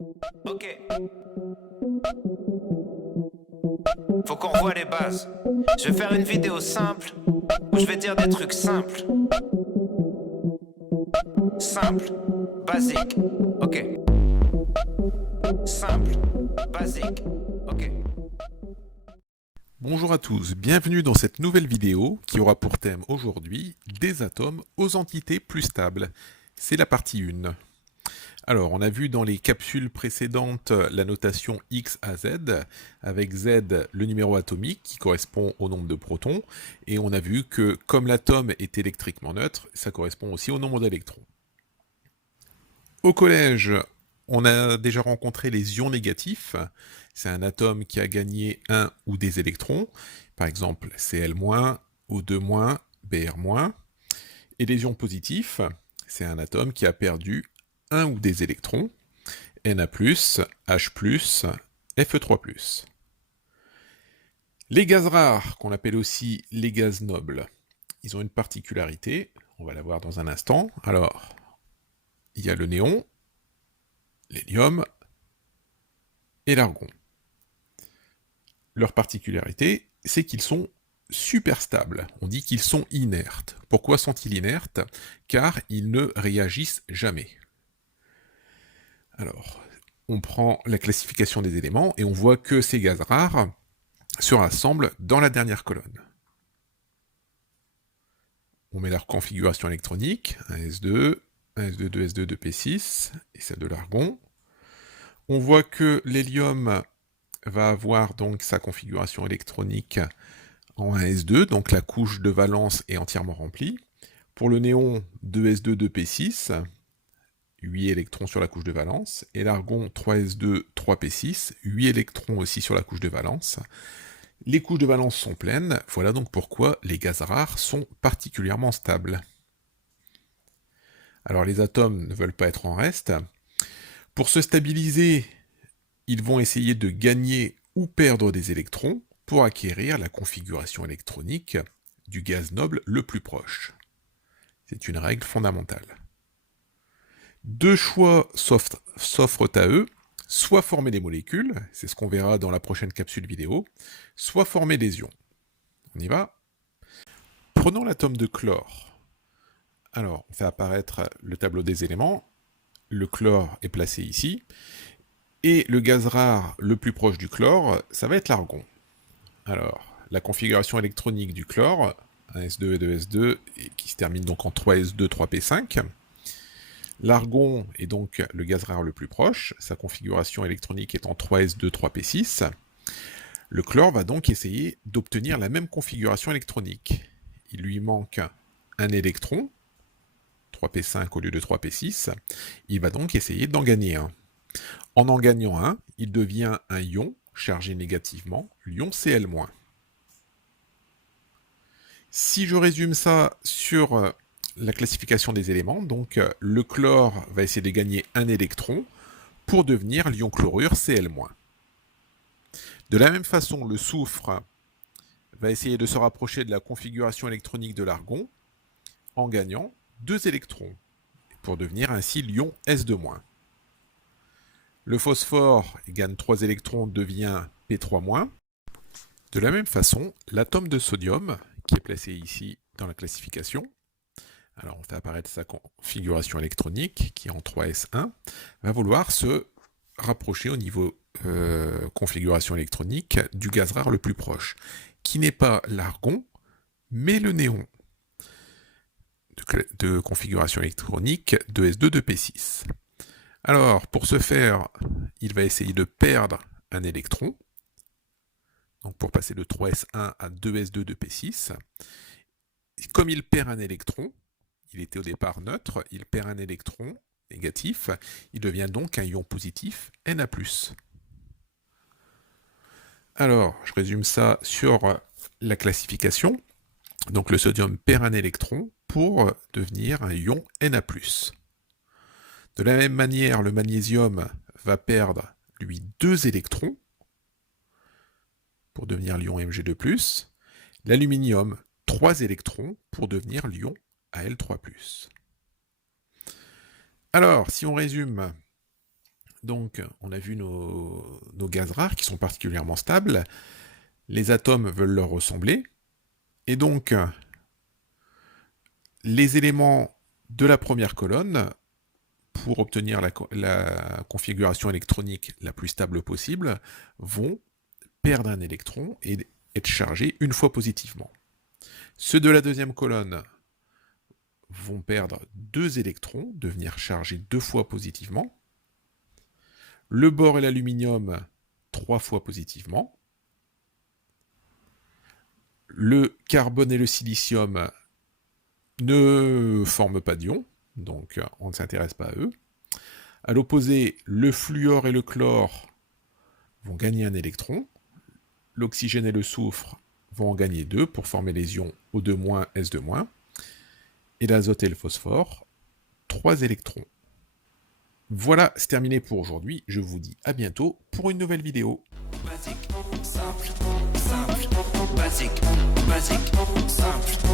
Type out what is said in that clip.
Ok. Faut qu'on revoie les bases. Je vais faire une vidéo simple où je vais dire des trucs simples. Simple, basique. Ok. Simple, basique. Ok. Bonjour à tous, bienvenue dans cette nouvelle vidéo qui aura pour thème aujourd'hui des atomes aux entités plus stables. C'est la partie 1. Alors, on a vu dans les capsules précédentes la notation X à Z, avec Z le numéro atomique qui correspond au nombre de protons, et on a vu que comme l'atome est électriquement neutre, ça correspond aussi au nombre d'électrons. Au collège, on a déjà rencontré les ions négatifs. C'est un atome qui a gagné un ou des électrons, par exemple Cl-, O2-, Br-. Et les ions positifs, c'est un atome qui a perdu un ou des électrons, Na+, H+, Fe3+. Les gaz rares, qu'on appelle aussi les gaz nobles, ils ont une particularité, on va la voir dans un instant. Alors, il y a le néon, l'hélium et l'argon. Leur particularité, c'est qu'ils sont super stables. On dit qu'ils sont inertes. Pourquoi sont-ils inertes? Car ils ne réagissent jamais. Alors, on prend la classification des éléments et on voit que ces gaz rares se rassemblent dans la dernière colonne. On met leur configuration électronique, un S2, un S2, 2S2, 2P6, et celle de l'argon. On voit que l'hélium va avoir donc sa configuration électronique en 1s2, donc la couche de valence est entièrement remplie. Pour le néon, 2s2, 2p6, 8 électrons sur la couche de valence, et l'argon, 3s2, 3p6, 8 électrons aussi sur la couche de valence. Les couches de valence sont pleines, voilà donc pourquoi les gaz rares sont particulièrement stables. Alors les atomes ne veulent pas être en reste. Pour se stabiliser, ils vont essayer de gagner ou perdre des électrons pour acquérir la configuration électronique du gaz noble le plus proche. C'est une règle fondamentale. Deux choix s'offrent à eux, soit former des molécules, c'est ce qu'on verra dans la prochaine capsule vidéo, soit former des ions. On y va? Prenons l'atome de chlore. Alors, on fait apparaître le tableau des éléments. Le chlore est placé ici. Et le gaz rare le plus proche du chlore, ça va être l'argon. Alors, la configuration électronique du chlore, 1s2 et 2s2, et qui se termine donc en 3s2, 3p5. L'argon est donc le gaz rare le plus proche, sa configuration électronique est en 3s2, 3p6. Le chlore va donc essayer d'obtenir la même configuration électronique. Il lui manque un électron, 3p5 au lieu de 3p6. Il va donc essayer d'en gagner un. En gagnant un, il devient un ion chargé négativement, l'ion Cl-. Si je résume ça sur la classification des éléments, donc le chlore va essayer de gagner un électron pour devenir l'ion chlorure Cl-. De la même façon, le soufre va essayer de se rapprocher de la configuration électronique de l'argon en gagnant 2 électrons pour devenir ainsi l'ion S2-. Le phosphore gagne 3 électrons, devient P3-. De la même façon, l'atome de sodium, qui est placé ici dans la classification, alors on fait apparaître sa configuration électronique, qui est en 3s1, va vouloir se rapprocher au niveau configuration électronique du gaz rare le plus proche, qui n'est pas l'argon, mais le néon, de configuration électronique 2s2, 2p6. Alors, pour ce faire, il va essayer de perdre un électron, donc pour passer de 3s1 à 2s2, 2p6. Comme il perd un électron, il était au départ neutre, il perd un électron négatif, il devient donc un ion positif, Na+. Alors, je résume ça sur la classification. Donc le sodium perd un électron pour devenir un ion Na+. De la même manière, le magnésium va perdre, lui, 2 électrons pour devenir l'ion Mg2+. L'aluminium, 3 électrons pour devenir l'ion Al3+. Alors, si on résume, Donc, on a vu nos gaz rares qui sont particulièrement stables. Les atomes veulent leur ressembler. Et donc, les éléments de la première colonne, pour obtenir la configuration électronique la plus stable possible, vont perdre un électron et être chargés une fois positivement. Ceux de la deuxième colonne vont perdre 2 électrons, devenir chargés 2 fois positivement. Le bore et l'aluminium, 3 fois positivement. Le carbone et le silicium ne forment pas d'ion, donc on ne s'intéresse pas à eux. À l'opposé, le fluor et le chlore vont gagner un électron. L'oxygène et le soufre vont en gagner 2 pour former les ions O2-, S2-. Et l'azote et le phosphore, 3 électrons. Voilà, c'est terminé pour aujourd'hui. Je vous dis à bientôt pour une nouvelle vidéo. Basique, simple, basique, simple.